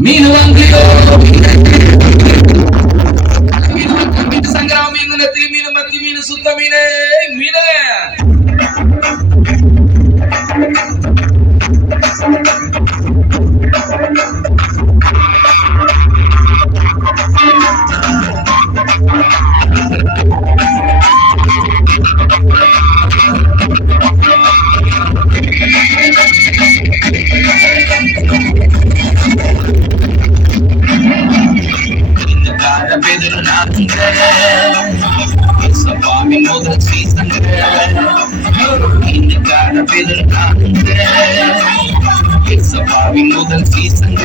மீன் வாங்கியோ மீன் சங்கரா மீன் நெத்திலி மீன் மத்தி மீன் சுத்த மீன் மீனே முதல் சீசன் முதல் சீசன்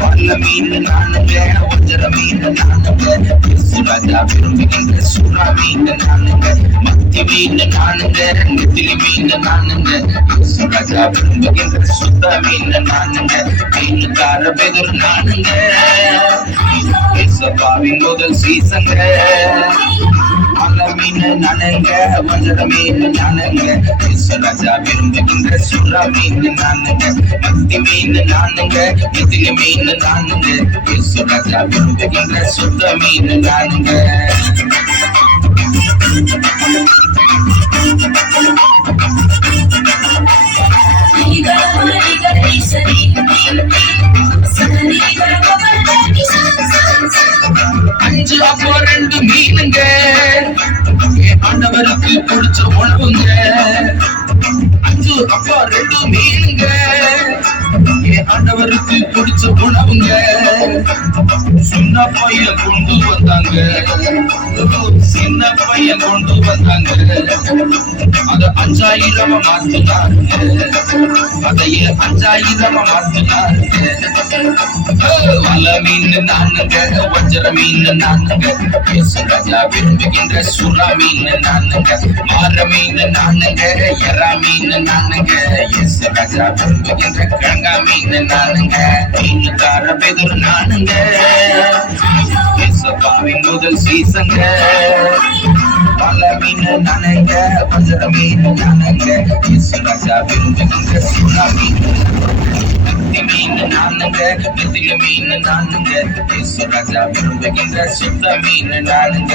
பல்ல மீன் நானுங்க வஞ்சர மீன் நானுங்க சுராஜா விரும்புகின்ற சுறா மீன் நானுங்க மத்தி மீன் நானுங்க நெத்திலி மீன் நானுங்க சுராஜா விரும்புகின்ற சுத்த மீன் நானுங்க மீனுக்கார பெதர் நானுங்க சபாவின் முதல் சீசங்க பல்ல மீன் நானுங்க வஞ்சர மீன் நானுங்க சுராஜா விரும்புகின்ற சுறா மீன் நானுங்க மத்தி மீன் நானுங்க நெத்திலி மீன் நானுங்க சுராஜா விரும்புகின்ற சுத்த மீன் நானுங்க அஞ்சு அப்போ ரெண்டு மீனுங்க ஆண்டவருக்கு பிடிச்ச உணவுங்க அஞ்சு அப்போ ரெண்டு மீனுங்க ஆண்டவருக்கு பிடிச்ச உணவுங்க சின்ன பையன் கொண்டு வந்தாங்க சின்ன பையன் கொண்டு வந்தாங்க அத 5000 மாத்தினாருங்க அதையே 5000 மாத்தினாருங்க வல்ல மீன் நானுங்க வஞ்சர மீன் நானுங்க ராஜா விரும்புகின்ற சுறா மீன் நானுங்க மாற மீன் நானுங்க எறா மீன் நானுங்க ராஜா விரும்புகின்ற கங்கா மீன் நானுங்க மீனுக்கார பெதர் நானுங்க சபாவின் முதல் சீசங்க பல மீன் நானுங்க வஞ்சர மீன் நானுங்க ராஜா விரும்புகின்ற சுறா மீன் மீன் நானுங்க நெத்திலி மீன் நானுங்க ராஜா விரும்புகின்ற சுத்த மீன் நானுங்க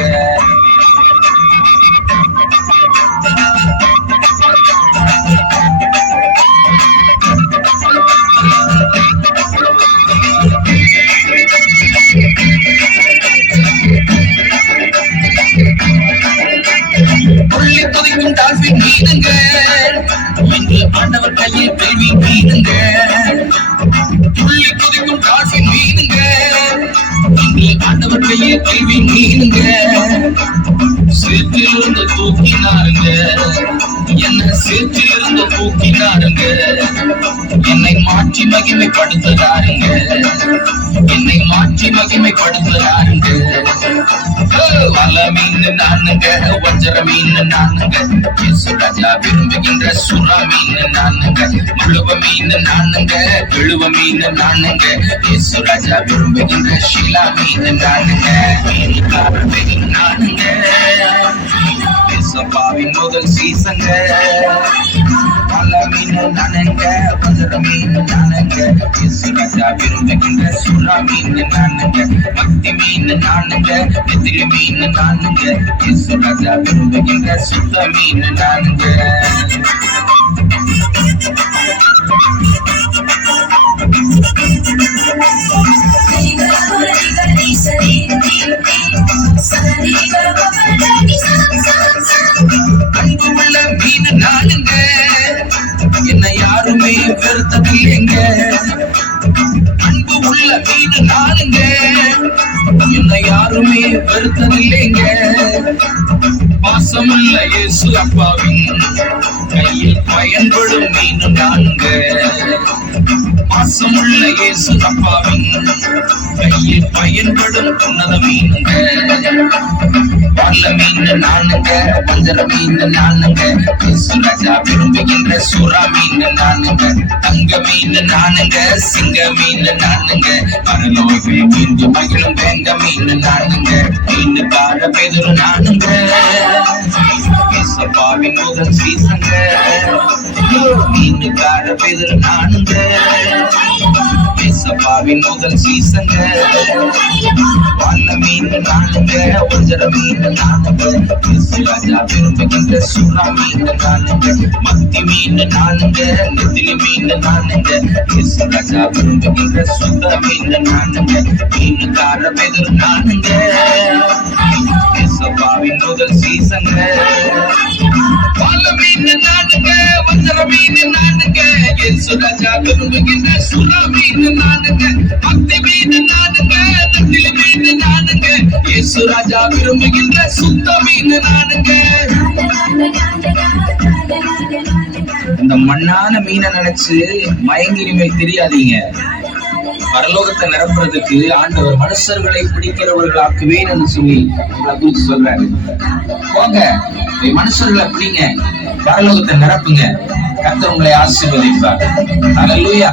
புள்ளி துதிக்கும் டால்பின் மீனுங்க இன்று ஆண்டவர் கையில் கேள்வி மீனுங்க புள்ளி துதிக்கும் டால்பின் மீனுங்க இன்று ஆண்டவர் கையில் கேள்வி மீனுங்க சேற்றிலிருந்து தூக்கினாருங்க என்ன சேற்றிலிருந்து தூக்கினாருங்க என்னை மாற்றி மகிமைப்படுத்துறாருங்க என்னை மாற்றி மகிமைப்படுத்துறாருங்க வல்ல மீன் நானுங்க வஞ்சர மீன் நானுங்க ராஜா விரும்புகின்ற சுறா மீன் நானுங்க முழுவ மீன் நானுங்க விழுவ மீன் நானுங்க ராஜா விரும்புகின்ற ஷீலா மீன் நானுங்க மீனுக்கார பெண் நானுங்க சபாவின் முதல் சீசங்க பல மீன் நானுங்க வஞ்சர மீன் நானுங்க ராஜா விரும்புகின்ற சுறா மீன் நானுங்க மத்தி மீன் நானுங்க நெத்திலி மீன் நானுங்க ராஜா விரும்புகின்ற சுத்த மீன் நானுங்க அன்புள்ள மீன் நானுங்க என்னை யாருமே வெறுத்ததில்லைங்க அன்பு உள்ள மீன் நானுங்க என்னை யாருமே வெறுத்ததில்லைங்க பாசமுள்ள இயேசு அப்பாவின் கையில் பயன்படும் மீன் நானுங்க பாசமுள்ள இயேசு அப்பாவின் கையில் பயன்படும் உன்னத மீனுங்க பல்ல மீன் நானுங்க வஞ்சர மீன் நானுங்க ராஜா விரும்புகின்ற சுறா மீன் நானுங்க தங்க மீன் நானுங்க சிங்க மீன் நானுங்க பரலோகை மீண்டு மகிழும் வேங்க மீன் நானுங்க மீனுக்கார பெதர் நானுங்க ஏசப்பாவின் முதல் சீசங்க மீனுக்கார பேதுரு நானுங்க ஏசப்பாவின் முதல் சீசங்க வாழ மீன் நானுங்க வஞ்சர மீன் நானுங்க ராஜா விரும்புகின்ற சுறா மீன் நானுங்க மத்தி மீன் நானுங்க நெத்திலி மீன் நானுங்க ராஜா விரும்புகின்ற சுத்த மீன் நானுங்க மீனுக்கார பேதுரு நானுங்க ஏசப்பாவின் முதல் சீசங்க வாழ மீன் நானுங்க வஞ்சர மீன் நானுங்க ராஜா விரும்புகின்ற சுறா மீன் நானுங்க மத்தி மீன் நானுங்க நெத்திலி மீன் நானுங்க ராஜா விரும்புகின்ற சுத்த மீன் நானுங்க. இந்த மண்ணான மீனை நினைச்சு மயங்கி இனிமேல் தெரியாதீங்க. பரலோகத்தை நிரப்புறதுக்கு ஆண்டவர் மனுஷர்களை பிடிக்கிறவர்களாக்குவேன் என்று சொல்லி உங்களை குறித்து சொல்றாரு. போங்க மனுஷர்களை பிடிங்க, பரலோகத்தை நிரப்புங்க, கர்த்தர் உங்களை ஆசீர்வதிப்பார். அல்லேலூயா.